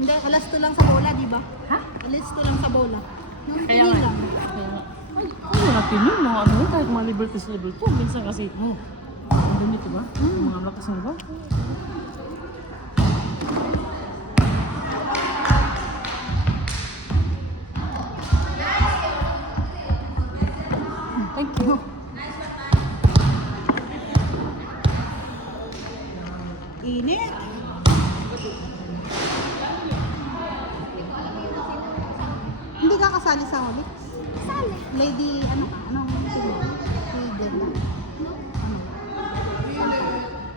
Hindi, alas 2 lang sa bola, di ba? Ha? Alas 2 lang sa bola. Yung Kaya tingin nga. lang. Kaya nga. Ay, ano natin yun, mga ano, kahit mga liberties level 2, minsan kasi, ano nito ba? Mga lakas ng ba? Thank you. Init. Hindi ka kasali sa Olix? Kasali. Lady, ano ka? Anong team? Si Glenda? Ano?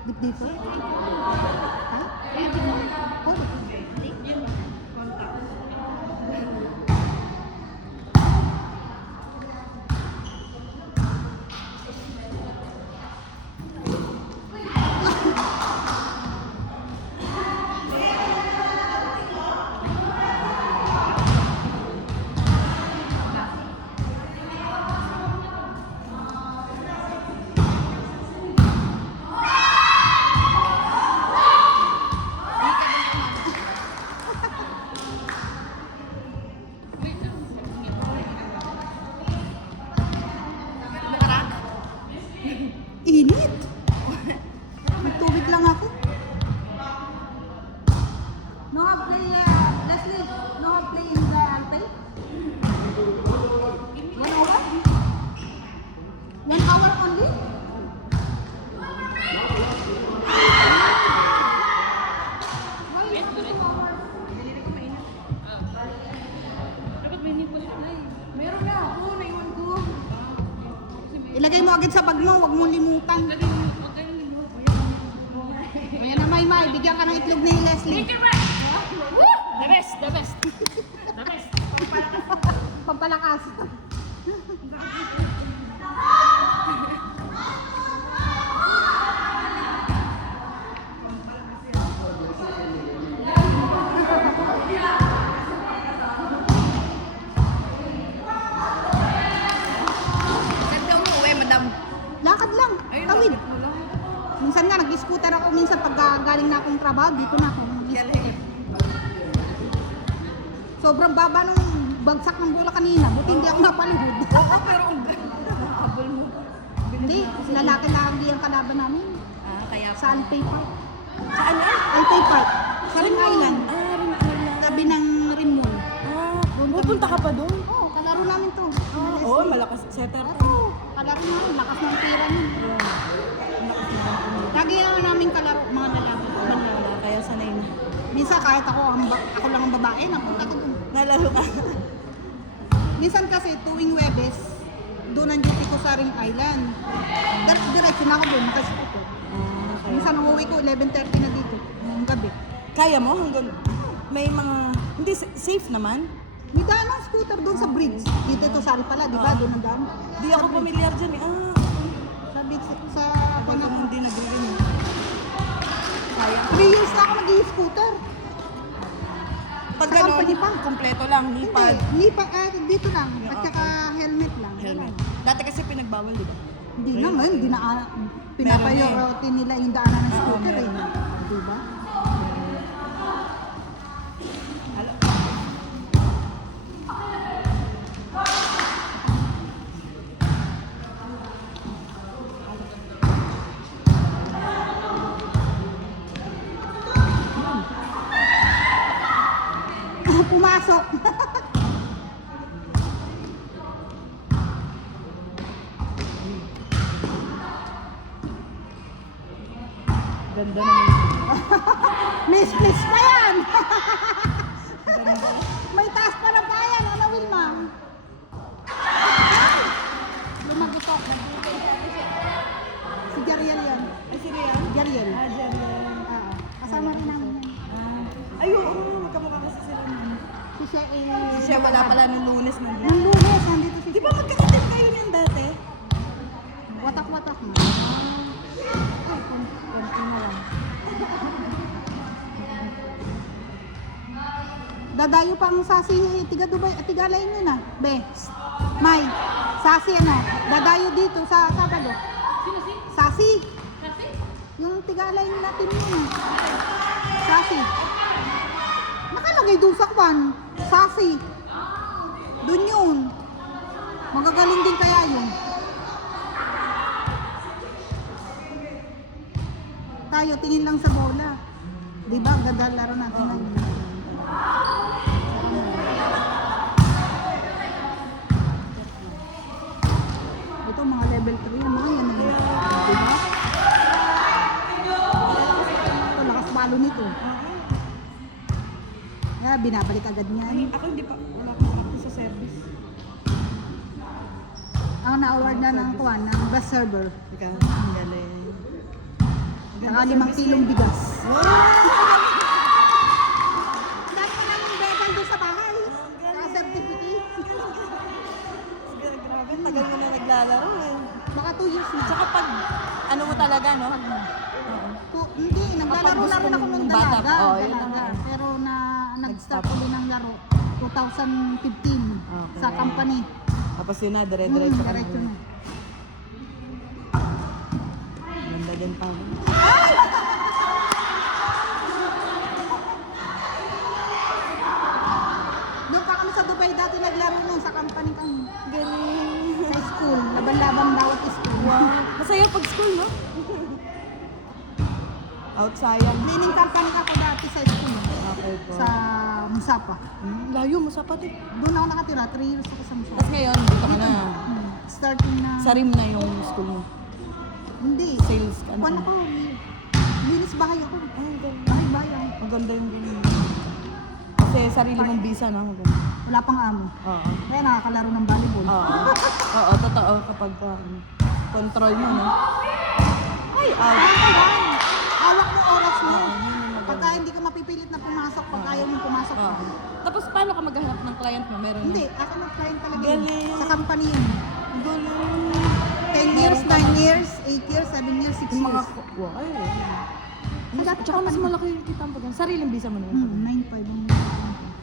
Deep dito? Ha? Olix. Init! Magtubig lang ako. No have play, Leslie, no have play in the Alpay? 1 hour? 1 hour only? Meron na ako, naiwan ko. Ilagay mo agad sa bag mo, huwag mong limutan. Ayan na, May, bigyan ka ng itlog ni Leslie. The best, the best. The best. Pampalakas. Saan daw umuwi, madam? Lakad lang, Ayun, tawid. bakit mo lang? Minsan nga, nag-scooter ako. Minsan pag galing na akong trabaho, dito na ako. Yalay. Sobrang baba nung bagsak ng bola kanina. Buti hindi ako napalihod. Oo, pero ang habol mo. Hindi, lalaki lagi ang kalaban namin. Kaya Sa Alpay Park. Saan yan? Alpay Park. Sa Ring Island. Ring Island. Tabi ng Rimon. Pupunta ka pa doon? Oo, kalaro namin to. Oo, malakas. Setter. Oo, kalaro namin. Lakas ng tira niya. Lagi naman namin kalaro, mga lalaban. Kaya sanay na. Minsan kahit ako lang ang babae, napunta ko dun. Nalaro ka. Minsan kasi tuwing Webes, doon ang duty ko sa Ring Island. Diretso na ako doon, nakaskuto. Minsan ang uwi ko, 11:30 na dito, ng gabi. Kaya mo hanggang may mga hindi safe naman. May daan ng scooter doon sa bridge. Dito ito sari pala, di ba? Doon ang daan. Di ako pamilyar dyan eh. Sa bridge, sa Pag panahon. hindi nag-ring. Kaya. 3 years na ako nag-i-scooter. Pag Sa company pa. kompleto lang, lipad. Dito lang. At saka helmet lang. Helmet. Dati kasi pinagbawal, di ba? Hindi naman, hindi na pinapayoroti nila yung daanan ng scooter eh. meron. Di ba? Pumasok. Ganda naman. Miss pa yan! May taas pa na pa yan, ano Wilma? Lumagutok. Si Jariel yan. Ay, sino yan? Jariel. Dyan. Kasama rin namin yan. Ay, oo, magkamukha kasi sila nun. Si siya eh. Siya wala pala nung Lunes nandun. Nung Lunes, nandito si Di ba magkakatid kayo niyan dati? Watak-watak na. Ay, konti na lang. Dadayo pang sasi, tiga Dubai, tigalay nyo na. Be, May, sasi ano, dadayo dito sa Sabado. Sasi? Yung tigalay natin yun. Sasi. Nakala Bagay doon sa kwan. Sasi. Doon yun. Magagaling din kaya yun. Tayo, tingin lang sa bola. Di ba? Ang ganda laro natin ngayon. Ito, mga level 3 yan. Mga yan. Di ba? Ito, lakas balo nito. Kaya binabalik agad niyan. Ako hindi pa, wala akong practice sa service. Ang na-award na ng kuwan, ng best server. Ikaw, ang galing. Saka 5 kilong bigas. Dami ko namin begal doon sa bahay. Saka certificate. Grabe, tagal mo na naglalaro eh. Baka 2 years na. Tsaka pag, ano mo talaga, no? Hindi, naglalaro na rin ako nung Kapag gusto mong bata dalaga. pa, oh, yun dalaga. naman. Pero nag-start Nag-stop. ulit ng laro 2015 sa Okay. company. Tapos yun na, dire-diretso ka Diretso na. Ganda din pa. Doon pa kami sa Dubai dati naglaro nun sa company kami. Galing. Sa school, laban-laban bawat school. Wow. Masaya pag school, no? Outside. Cleaning company ako dati sa school. Okay po. Sa Musapa. Layo mo sa pati. Doon ako nakatira, 3 years ako sa Musapa. Tapos ngayon, dito ka na. Starting na... Sa rim na yung school mo. Hindi. Sales, ano? Kuwan ako. Linis bahay ako. Ay, galing. Bahay bayan. Maganda yung ganyan. Kasi sarili mong visa na. Maganda. Wala pang amo. Oo. Kaya nakakalaro ng volleyball. Oo. Oo, totoo. Kapag control mo, no? Ay, out. Hawak mo oras mo. Oo, yun yung maganda. Pagka hindi ka mapipilit na pumasok, pag ayaw mo pumasok ka. Oo. Tapos paano ka maghanap ng client mo? Meron Hindi, ako mag-client talaga yun. Galing. Sa company yun. Galing. 10 years, 9 years, 8 years, 7 years, 6 Yung mga... years. Wow, ay. Tsaka mas malaki yung kita mo dyan. Sariling visa mo na yun. 9.5 ang...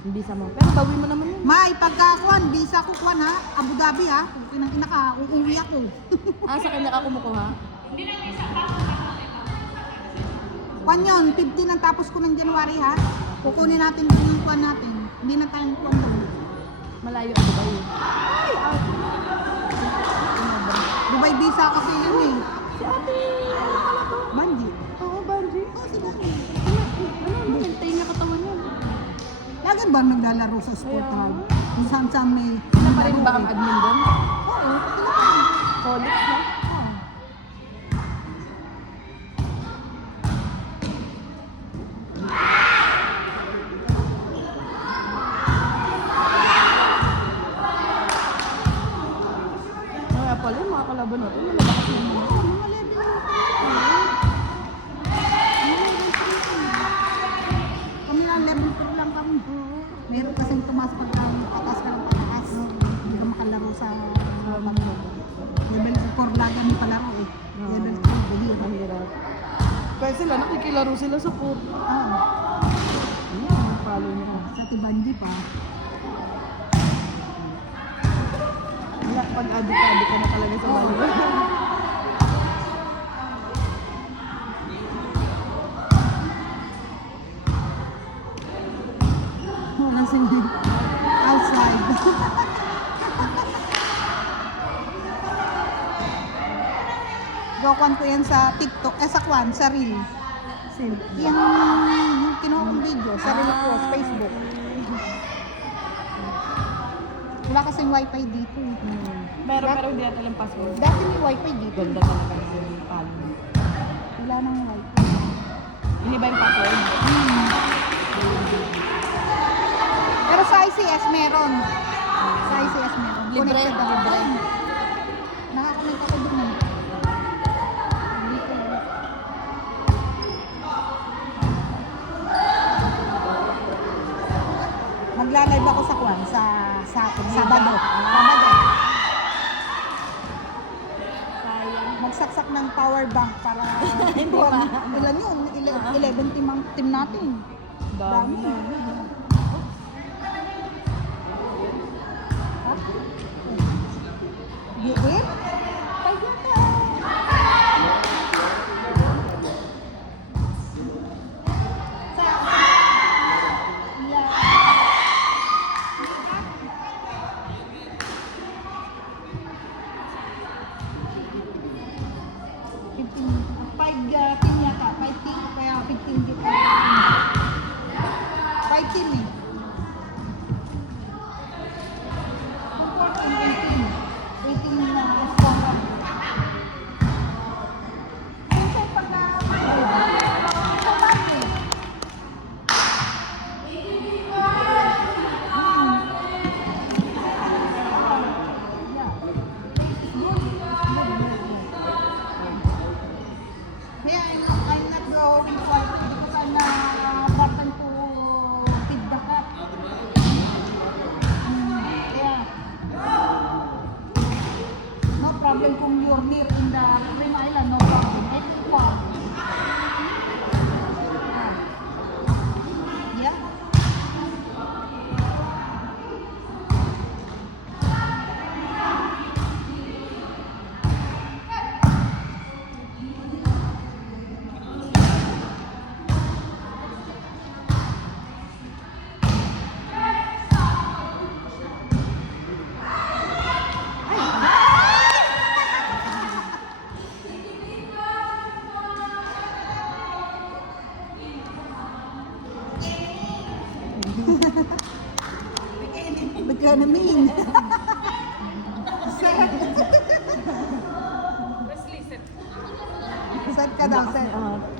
Yung visa mo. Pero bawi mo naman yun. May, pagkakuan, visa ko kuan ha, Abu Dhabi ha, kinang-ina ka, uuwi ako. Sa kanya ka kumukuha? Kuan yun, 15 ang tapos ko ng January ha, kukunin natin yung kuan natin, hindi na tayong kuan doon. Malayo ang Dubai. Ay, out. Dubai visa kasi yun eh. Si ate, Bandi. oo, Banji. Oh, si Bandi. Ano, maintain niya katawan niya. Lagi ba naglalaro sa sport Kaya- hub? Kung saan may... Sila pa rin ba ang admin doon? Oo, sila pa rin. Colleagues na? Kaya pala yung mga kalaban natin, malakas na mga. Mga level lang tayo. Kami na level 4 lang kami. Meron kasing tumas pagka pataas ka ng pataas. Hindi ka makalaro sa level 4 lang kami palaro eh. Level 3, bihira. Mahirap. Kaya sila, nakikilaro sila sa court. Ah, Follow niya. sa Tibandi pa. Wala, pag adik ka na talaga sa volleyball. Wala sila. Outside. Gawakwan ko yan sa TikTok, sa kwan, sa Reel. Yung kinuha kong video, sa Reel ko, sa Facebook. Wala kasing wifi dito eh. Meron pero hindi natin alam password. Dati may wifi dito. Ganda talaga yung follow. Wala nang wifi. Hindi ba yung password? Pero sa ICS meron. Sa ICS meron. Libre, Connected ako. libre. Nakakonect ako dun. Dito. Magla-live ako sa kwan, sa Sabado. Sabado. Magsaksak ng power bank para Hindi ba? ilan yun? 11 team natin. Dami. Giit? corner in the Rim Island, no problem. Yeah. Nagkanamin. Set ka daw, set.